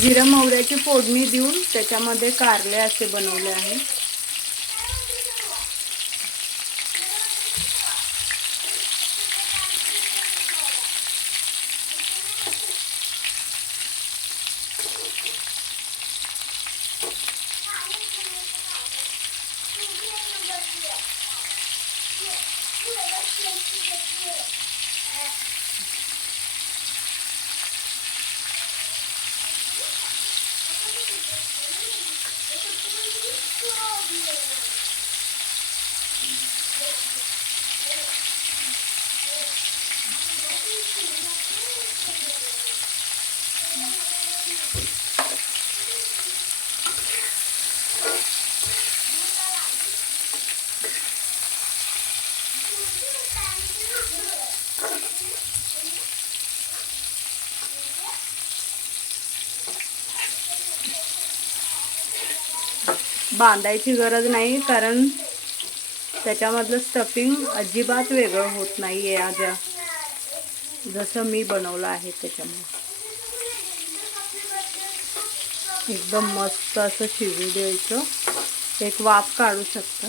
जिरं मोहऱ्याची फोडणी देऊन त्याच्यामध्ये कारले असे बनवले आहे। बांधायची गरज नाही, कारण त्याच्यामधलं स्टफिंग अजिबात वेगळं होत नाही आहे, जसं मी बनवलं आहे त्याच्यामुळे एकदम मस्त असं शिजू द्यायचं। एक वाफ काढू शकता।